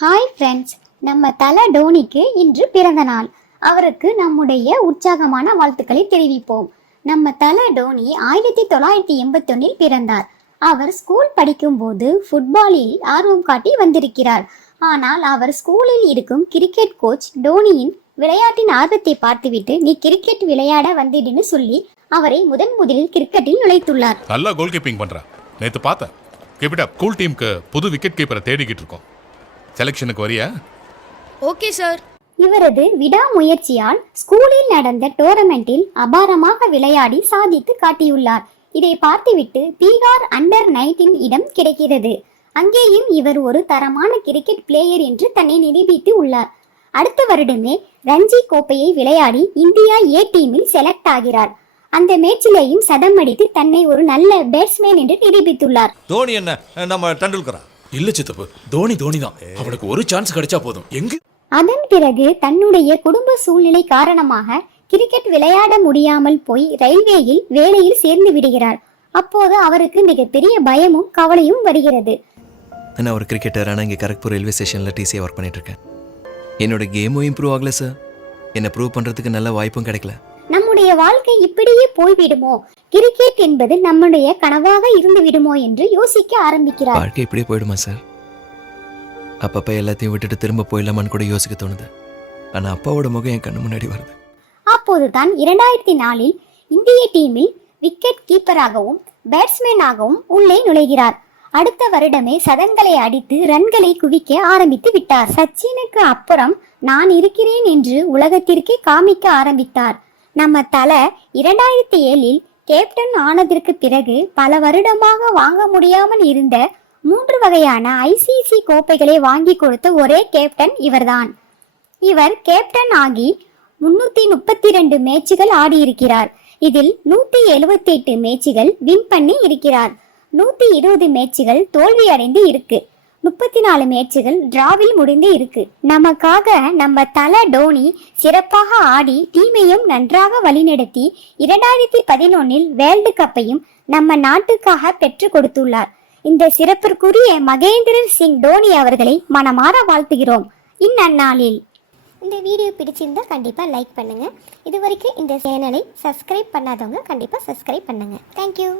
Hi friends நம்ம தல டோனிக்கு இன்று பிறந்த நாள். அவருக்கு நம்முடைய உற்சாகமான வாழ்த்துக்களை தெரிவிப்போம். நம்ம தல டோனி ஆயிரத்தி தொள்ளாயிரத்தி எண்பத்தொன்னில் பிறந்தார். அவர் ஸ்கூல் படிக்கும்போது ஃபுட்பாலில் ஆர்வம் காட்டி வந்திருக்கிறார். ஆனால் அவர் ஸ்கூலில் இருக்கும் கிரிக்கெட் கோச் டோனியின் விளையாட்டின் ஆர்வத்தை பார்த்துவிட்டு நீ கிரிக்கெட் விளையாட வந்திடுன்னு சொல்லி அவரை முதன் முதலில் கிரிக்கெட்டில் நுழைத்துள்ளார். நல்லா கோல் கீப்பிங் பண்ற. நேத்து பார்த்தேன் கீப் இட் அப் கூல் டீமுக்கு புது விக்கெட் கீப்பரை தேடிக்கிட்டு இருக்கோம். செலெக்ஷனுக்கு வரியா? Okay sir. இவரது விடாமுயற்சியால் ஸ்கூலில் நடந்த டோர்னமெண்டில் அபாரமாக விளையாடி சாதித்து காட்டியுள்ளார். இதை பார்த்துவிட்டு பீகார் அண்டர் நைன்டீன் இடம் கிடைக்கிறது. அங்கேயும் இவர் ஒரு தரமான கிரிக்கெட் பிளேயர் என்று தன்னை நிரூபித்து உள்ளார். அடுத்த வருடமே ரஞ்சி கோப்பையை விளையாடி இந்தியா ஏ டீமில் செலக்ட் ஆகிறார். அந்த மேட்சிலேயும் சதம் அடித்து தன்னை ஒரு நல்ல பேட்ஸ்மேன் என்று நிரூபித்துள்ளார். தோனி என்ன? நம்ம டண்டுல்கரா? இல்ல சித்தப்பு தோனி தோனி தான் அவனுக்கு ஒரு சான்ஸ் கிடைச்சா போதும். எங்க? அதன் பிறகு தன்னுடைய குடும்ப சூழ்நிலை காரணமாக கிரிக்கெட் விளையாட முடியாமல் போய் ரயில்வேயில் வேலையில் சேர்ந்து விடுகிறார் அப்போது அவருக்கு மிகப்பெரிய பயமும் கவலையும் வருகிறது. நான் ஒரு கிரிக்கெட்டர் ஆனால் இங்கே கரக்பூர் ரயில்வே ஸ்டேஷனில் டிசியை ஒர்க் பண்ணிட்டு இருக்கேன். என்னோட கேமும் இம்ப்ரூவ் ஆகல சார் என்னை ப்ரூவ் பண்ணுறதுக்கு நல்ல வாய்ப்பும் கிடைக்கல. நம்முடைய வாழ்க்கை இப்படியே போய்விடுமோ? கிரிக்கெட் என்பது நம்முடைய கனவாக இருந்து விடுமோ என்று யோசிக்க ஆரம்பிக்கிறார். வாழ்க்கை இப்படியே போயிடுமா சார் அப்பப்போ எல்லாத்தையும் விட்டுட்டு திரும்ப போயிடலாமான்னு கூட யோசிக்க தோணுது. ஆனால் அப்பாவோட முகம் என் கண்ணு முன்னாடி வருது. அப்போதுதான் இரண்டாயிரத்தி நாலில் இந்திய டீமில் விக்கெட் கீப்பராகவும் பேட்ஸ்மேனாகவும் உள்ளே நுழைகிறார். அடுத்த வருடமே சதங்களை அடித்து ரன்களை குவிக்க ஆரம்பித்து விட்டார். சச்சினுக்கு அப்புறம் நான் இருக்கிறேன் என்று உலகத்திற்கே காமிக்க ஆரம்பித்தார். நம்ம தல இரண்டாயிரத்தி ஏழில் கேப்டன் ஆனதற்கு பிறகு பல வருடமாக வாங்க முடியாமல் இருந்த மூன்று வகையான ஐசிசி கோப்பைகளை வாங்கி கொடுத்த ஒரே கேப்டன் இவர்தான். இவர் கேப்டன் ஆகி முன்னூத்தி முப்பத்தி ரெண்டு மேட்சுகள் ஆடியிருக்கிறார். இதில் நூத்தி எழுபத்தி எட்டு மேட்சுகள் வின் பண்ணி இருக்கிறார். நூத்தி இருபது மேட்சுகள் தோல்வியடைந்து இருக்கு. முப்பத்தி நாலு மேட்சுகள் டிராவில் முடிந்து இருக்கு. நமக்காக நம்ம தல டோனி சிறப்பாக ஆடி டீமையும் நன்றாக வழிநடத்தி இரண்டாயிரத்தி பதினொன்னில் வேர்ல்டு கப்பையும் நம்ம நாட்டுக்காக பெற்று கொடுத்துள்ளார். இந்த சிறப்பிற்குரிய மகேந்திர சிங் டோனி அவர்களை மனமாற வாழ்த்துகிறோம். இந்நன்னாளில். இந்த வீடியோ பிடிச்சிருந்தா கண்டிப்பாக லைக் பண்ணுங்கள் இது வரைக்கும் இந்த சேனலை சப்ஸ்கிரைப் பண்ணாதவங்க கண்டிப்பாக சப்ஸ்கிரைப் பண்ணுங்கள் தேங்க்யூ